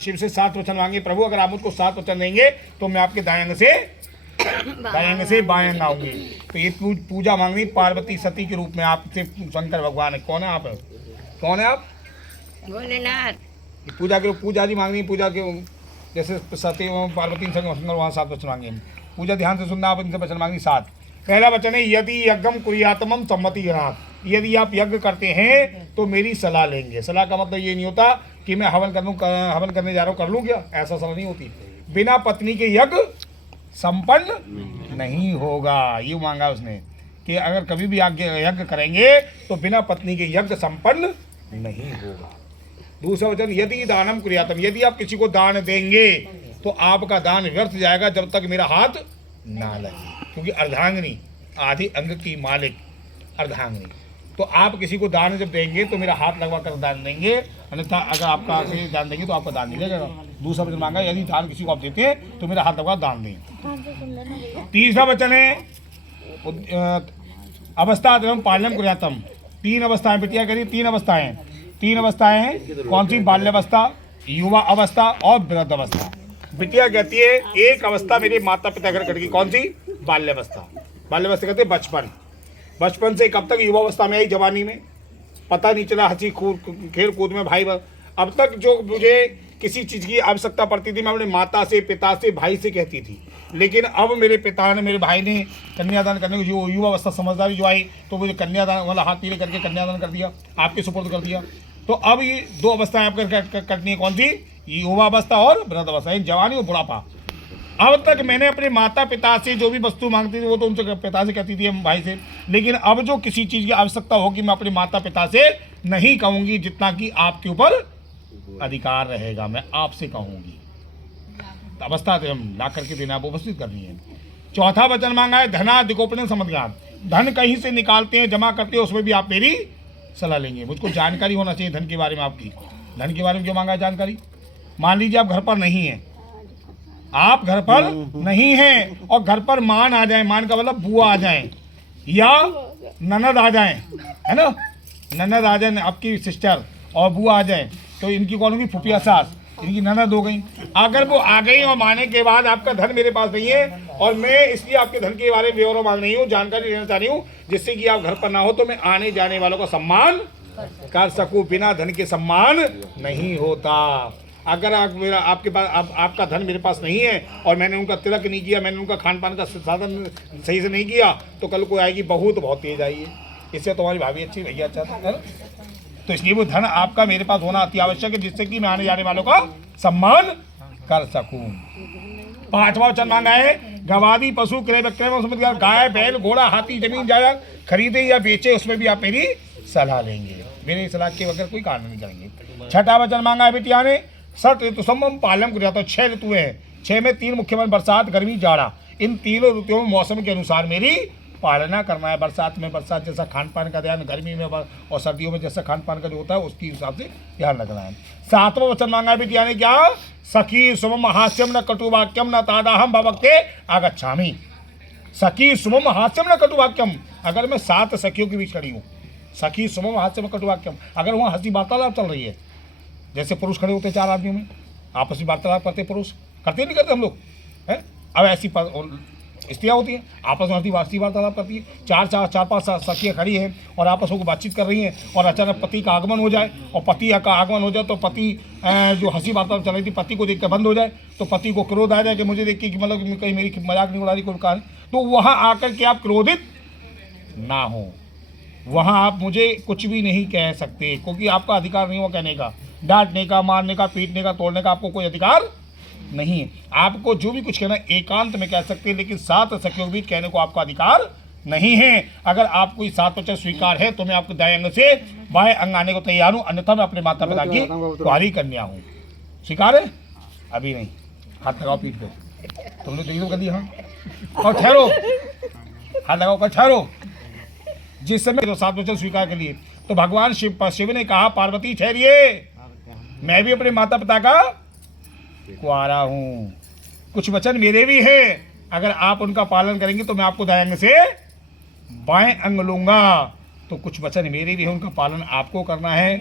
शिव से 7 वचन मांगे, प्रभु अगर आप मुझको 7 वचन देंगे तो मैं आपके दाएं अंग से बाएं अंग आऊंगी। तो ये पूजा मांगनी पार्वती सती के रूप में आपसे शंकर भगवान है। कौन है आप? कौन है आप? भोलेनाथ। पूजा के पूजा जी मांगनी, पूजा के जैसे सती पार्वती शंकर वहाँ 7 वचन मांगे। पूजा ध्यान से सुनना, आप इनसे वचन मांगनी 7। पहला वचन है यदि यज्ञम कुर्यातमम सम्मति गणात्। यदि आप यज्ञ करते हैं तो मेरी सलाह लेंगे। सलाह का मतलब ये नहीं होता कि मैं हवन करने जा रहा हूँ, कर लूँ क्या, ऐसा सलाह नहीं होती। बिना पत्नी के यज्ञ संपन्न नहीं होगा, ये मांगा उसने कि अगर कभी भी यज्ञ करेंगे तो बिना पत्नी के यज्ञ संपन्न नहीं होगा। दूसरा वचन यदि दानम कुर्यातम। यदि आप किसी को दान देंगे तो आपका दान व्यर्थ जाएगा जब तक मेरा हाथ ना लगे, क्योंकि अर्धांगिनी आधे अंग की मालिक अर्धांगिनी। तो आप किसी को दान जब देंगे तो मेरा हाथ लगवा कर दान देंगे, अन्यथा अगर आपका से दान देंगे तो आपका दान नहीं लगेगा। दूसरा वचन मांगा यदि दान किसी को आप देते हैं तो मेरा हाथ लगवा दान देंगे। तीसरा वचन है अवस्था पालनम कुर्यातम। 3 अवस्थाएं बिटिया करिए, 3 अवस्थाएं हैं। कौन सी? बाल्यावस्था, युवा अवस्था और वृद्ध अवस्था। बिटिया कहती है एक अवस्था मेरे माता पिता घर कटेगी। कौन सी? बाल्यावस्था। बाल्यावस्था कहते हैं बचपन से कब तक? युवावस्था में आई, जवानी में पता नहीं चला, हंसी खेल कूद में भाई अब तक जो मुझे किसी चीज़ की आवश्यकता पड़ती थी मैं अपने माता से, पिता से, भाई से कहती थी। लेकिन अब मेरे पिता ने, मेरे भाई ने कन्यादान करने को, जो युवावस्था समझदारी जो आई तो मुझे कन्यादान वाला हाथ पीले करके कन्यादान कर दिया, आपके सुपुर्द कर दिया। तो अब ये 2 अवस्थाएं आपको करनी है। कौन सी? युवावस्था और वृद्ध अवस्था, जवानी और बुढ़ापा। अब तक मैंने अपने माता पिता से जो भी वस्तु मांगती थी वो तो उनसे पिता से कहती थी, भाई से। लेकिन अब जो किसी चीज़ की आवश्यकता होगी मैं अपने माता पिता से नहीं कहूँगी, जितना कि आपके ऊपर अधिकार रहेगा मैं आपसे कहूँगी। तो अवस्था हम ला करके देना, आप उपस्थित करनी है। चौथा वचन मांगा है धनाधिकोपन समझज्ञान। धन कहीं से निकालते हैं, जमा करते हैं, उसमें भी आप मेरी सलाह लेंगे। मुझको जानकारी होना चाहिए धन के बारे में आपकी। धन के बारे में क्यों मांगा है जानकारी? मान लीजिए आप घर पर नहीं हैं, आप घर पर नहीं हैं और घर पर मान आ जाए, मान का मतलब बुआ आ जाए या ननद आ जाए, है ना, ननद आ जाए, आपकी सिस्टर और बुआ आ जाए, तो इनकी कौन होगी? फुफिया सास, इनकी ननद हो गई। अगर वो आ गई और माने के बाद आपका धन मेरे पास नहीं है और मैं इसलिए आपके धन के बारे में ब्यौरा मांग रही हूँ, जानकारी लेना चाह रही हूँ, जिससे कि आप घर पर ना हो तो मैं आने जाने वालों का सम्मान कर सकूँ। बिना धन के सम्मान नहीं होता। अगर आपके पास आपका धन मेरे पास नहीं है और मैंने उनका तिलक नहीं किया, मैंने उनका खान पान का साधन सही से नहीं किया, तो कल को आएगी बहू तो बहुत तेज आई है, इससे तुम्हारी भाभी अच्छी, भैया अच्छा था। तो इसलिए वो धन आपका मेरे पास होना अति आवश्यक है, जिससे कि मैं आने जाने वालों का सम्मान कर सकूं। 5वां वचन मांगा है गवादी पशु क्रय विक्रय। गाय, बैल, घोड़ा, हाथी, जमीन जायदाद खरीदे या बेचे, उसमें भी आप मेरी सलाह लेंगे। मेरी सलाह के बगैर कोई काम नहीं करेंगे। 6वां वचन मांगा है बिटिया ने षट ऋतु सम्मम पालम कर जाता। 6 ऋतुएं हैं, 6 में 3 मुख्य बरसात, गर्मी, जाड़ा। इन तीनों ऋतुओं में मौसम के अनुसार मेरी पालना करना है। बरसात में बरसात जैसा खान पान का ध्यान, गर्मी में और सर्दियों में जैसा खान पान का जो होता है उसके हिसाब से ध्यान रखना है। 7वां वचन मांगा है बिटिया ने क्या? सखी सुमम हास्यम न कटुवाक्यम न तादाहम भवक्ते आगच्छामि। सखी सुमम हास्यम न कटुवाक्यम। अगर मैं 7 सखियों के बीच खड़ी हूँ, सखी सुमम हास्यम न कटुवाक्यम, अगर वहाँ हंसी वार्तालाप चल रही है, जैसे पुरुष खड़े होते 4 आदमियों में आपस में वार्तालाप करते, पुरुष करते नहीं करते हम लोग हैं। अब ऐसी स्त्रियाँ होती हैं आपस में हंसी वार्तालाप करती है। 4-5 सखियाँ खड़ी हैं और आपस में बातचीत कर रही हैं और अचानक पति का आगमन हो जाए, और पति का आगमन हो जाए तो पति जो हंसी वार्तालाप चल रही थी पति को देख कर बंद हो जाए, तो पति को क्रोध आ जाए कि मुझे देख के मतलब कहीं मेरी मजाक नहीं उड़ा रही कोई कारण। तो वहाँ आकर के आप क्रोधित ना हो, वहाँ आप मुझे कुछ भी नहीं कह सकते, क्योंकि आपका अधिकार नहीं हो कहने का, डांटने का, मारने का, पीटने का, तोड़ने का आपको कोई अधिकार नहीं है। आपको जो भी कुछ कहना एकांत में कह सकते हैं, लेकिन 7 सखियों के बीच कहने को आपका अधिकार नहीं है। अगर आपको 7 वचन स्वीकार है तो मैं आपको दाएं अंग से बाएं अंग आने को तैयार हूँ, अन्यथा मैं अपने माता पिता की कुंवारी कन्या हूँ। स्वीकार है? अभी नहीं, हाथ लगाओ पीठ पे। तुमने तो कर दिया, हाँ, और ठहरो, हाथ लगाओ कर ठहरो। जिस समय 7 वचन स्वीकार कर लिए तो भगवान शिव ने कहा पार्वती ठहरिए, मैं भी अपने माता पिता का कुंवारा हूँ, कुछ वचन मेरे भी हैं, अगर आप उनका पालन करेंगे तो मैं आपको दाएं अंग से बाएं अंग लूंगा। तो कुछ वचन मेरे भी हैं, उनका पालन आपको करना है।